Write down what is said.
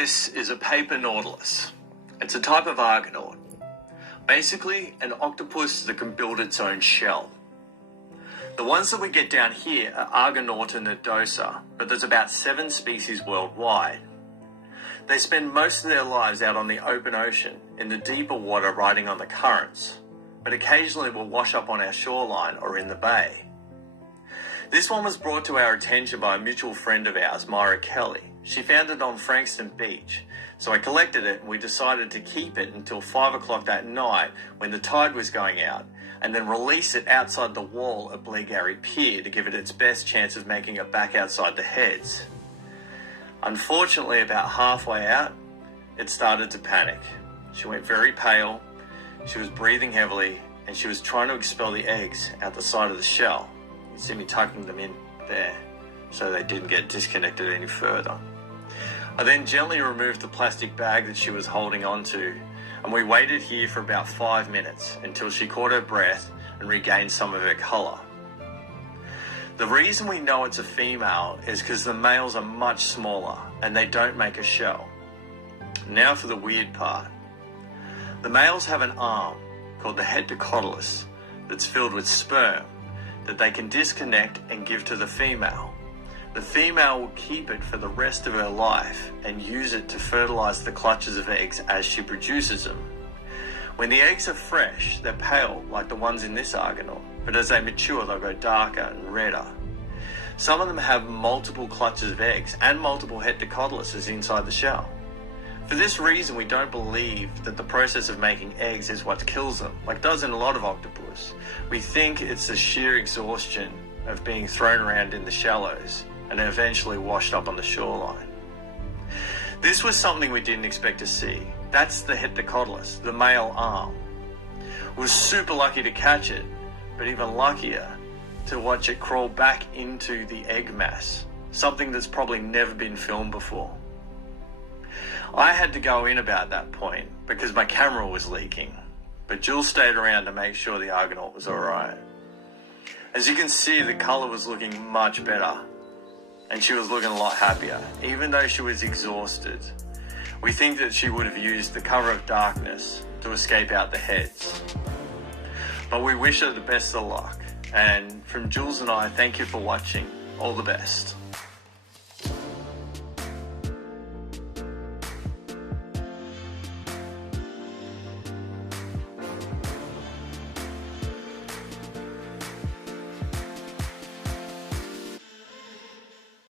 This is a paper nautilus. It's a type of argonaut. Basically, an octopus that can build its own shell. The ones that we get down here are Argonauta nodosa, but there's about 7 species worldwide. They spend most of their lives out on the open ocean, in the deeper water riding on the currents, but occasionally will wash up on our shoreline or in the bay. This one was brought to our attention by a mutual friend of ours, Myra Kelly. She found it on Frankston Beach, so I collected it and we decided to keep it until 5 o'clock that night when the tide was going out, and then release it outside the wall at Bleagarry Pier to give it its best chance of making it back outside the heads. Unfortunately, about halfway out, it started to panic. She went very pale, she was breathing heavily, and she was trying to expel the eggs out the side of the shell. You see me tucking them in there so they didn't get disconnected any further. I then gently removed the plastic bag that she was holding onto, and we waited here for about 5 minutes until she caught her breath and regained some of her colour. The reason we know it's a female is because the males are much smaller and they don't make a shell. Now for the weird part. The males have an arm called the heptacotylus that's filled with sperm that they can disconnect and give to the female. The female will keep it for the rest of her life and use it to fertilise the clutches of eggs as she produces them. When the eggs are fresh, they're pale like the ones in this argonaut, but as they mature they'll go darker and redder. Some of them have multiple clutches of eggs and multiple heptacotyluses inside the shell. For this reason, we don't believe that the process of making eggs is what kills them, like it does in a lot of octopus. We think it's the sheer exhaustion of being thrown around in the shallows and eventually washed up on the shoreline. This was something we didn't expect to see. That's the heptacotylus, the male arm. We were super lucky to catch it, but even luckier to watch it crawl back into the egg mass, something that's probably never been filmed before. I had to go in about that point because my camera was leaking, but Jules stayed around to make sure the argonaut was alright. As you can see, the colour was looking much better and she was looking a lot happier, even though she was exhausted. We think that she would have used the cover of darkness to escape out the heads. But we wish her the best of luck, and from Jules and I, thank you for watching. All the best.